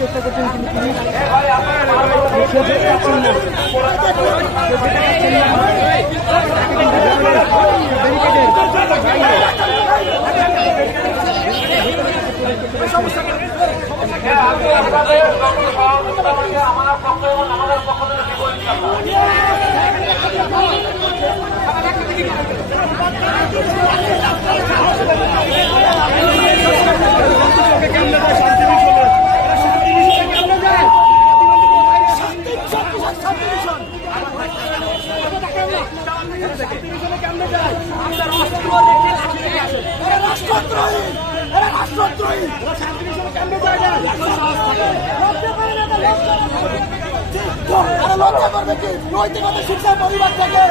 চেষ্টা করছেন কিন্তু তিনি খেলতে পারছেন না। নৈতিকতা শিক্ষা পরিবার থেকে